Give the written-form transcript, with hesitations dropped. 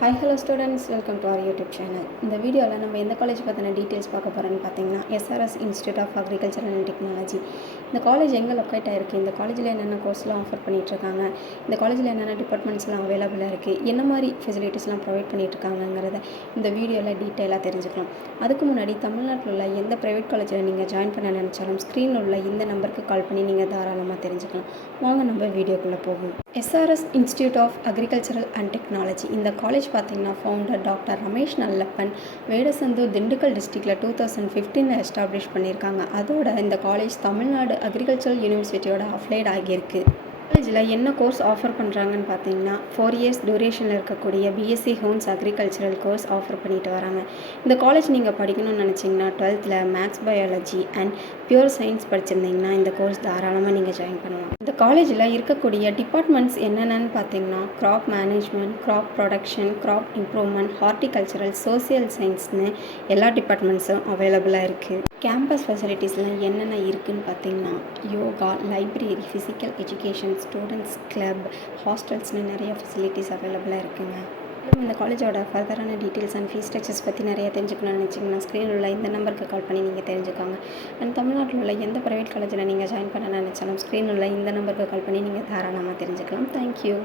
Hi hello students, welcome to our YouTube channel. இந்த வீடியோவில் நம்ம எந்த காலேஜ் பற்றின டீட்டெயில்ஸ் பார்க்க போகிறோன்னு பார்த்தீங்கன்னா, SRS institute of agricultural and technology. இந்த காலேஜ் எங்கே லொக்கேட் ஆகிருக்கு, இந்த காலேஜில் என்னென்ன கோர்ஸ்லாம் ஆஃபர் பண்ணிகிட்ருக்காங்க, இந்த காலேஜில் என்னென்ன டிபார்ட்மெண்ட்ஸ்லாம் அவைலபிளாக இருக்குது, என்ன மாதிரி ஃபெசிலிட்டிஸ்லாம் ப்ரொவைட் பண்ணிகிட்ருக்காங்கிறத இந்த வீடியோவில் டீட்டெயிலாக தெரிஞ்சுக்கலாம். அதுக்கு முன்னாடி தமிழ்நாட்டில் உள்ள எந்த ப்ரைவேட் காலேஜில் நீங்கள் ஜாயின் பண்ண நினச்சாலும் ஸ்க்ரீனில் உள்ள இந்த நம்பருக்கு கால் பண்ணி நீங்கள் தாராளமாக தெரிஞ்சுக்கலாம். வாங்க நம்ம வீடியோக்குள்ளே போகும். SRS institute of agricultural and technology இந்த காலேஜ் பார்த்தீங்கன்னா ஃபவுண்டர் டாக்டர் ரமேஷ் நல்லப்பன் வேடசந்தூர் திண்டுக்கல் டிஸ்ட்ரிக்டில் 2015 எஸ்டாப்ளிஷ் பண்ணியிருக்காங்க. அதோட இந்த காலேஜ் தமிழ்நாடு அக்ரிகல்ச்சரல் யூனிவர்சிட்டியோட அஃப்ளைட் ஆகியிருக்கு. காலேஜில் என்ன கோர்ஸ் ஆஃபர் பண்ணுறாங்கன்னு பார்த்தீங்கன்னா 4 இயர்ஸ் டியூரேஷனில் இருக்கக்கூடிய BSc hons agricultural course offer பண்ணிட்டு வராங்க. இந்த காலேஜ் நீங்கள் படிக்கணும்னு நினச்சிங்கன்னா 12th maths biology and pure science படிச்சிருந்தீங்கன்னா இந்த கோர்ஸ் தாராளமாக நீங்கள் ஜாயின் பண்ணலாம். இந்த காலேஜில் இருக்கக்கூடிய டிபார்ட்மெண்ட்ஸ் என்னென்னு பார்த்தீங்கன்னா crop management, crop production, crop improvement, horticultural, social சயின்ஸ்னு எல்லா டிபார்ட்மெண்ட்ஸும் அவைலபிளாக இருக்குது. கேம்பஸ் ஃபெசிலிட்டிஸ்லாம் என்னென்ன இருக்குதுன்னு பார்த்தீங்கன்னா yoga, library, physical education, students club, ஹாஸ்டல்ஸ்னு நிறைய ஃபெசிலிட்டிஸ் அவைலபிளாக இருக்குங்க. இந்த காலேஜோட ஃபர்தரான டீட்டெயில்ஸ் அண்ட் ஃபீஸ் ஸ்ட்ரக்சர்ஸ் பற்றி நிறைய தெரிஞ்சுக்கணும்னு நினச்சிங்கன்னா ஸ்க்ரீனில் உள்ள இந்த நம்பருக்கு கால் பண்ணி நீங்கள் தெரிஞ்சுக்கோங்க. அண்ட் தமிழ்நாட்டில் உள்ள எந்த ப்ரைவேட் காலேஜில் நீங்கள் ஜாயின் பண்ண நினச்சாலும் ஸ்க்ரீனில் உள்ள இந்த நம்பருக்கு கால் பண்ணி நீங்கள் தாராளமாக தெரிஞ்சுக்கலாம். தேங்க்யூ.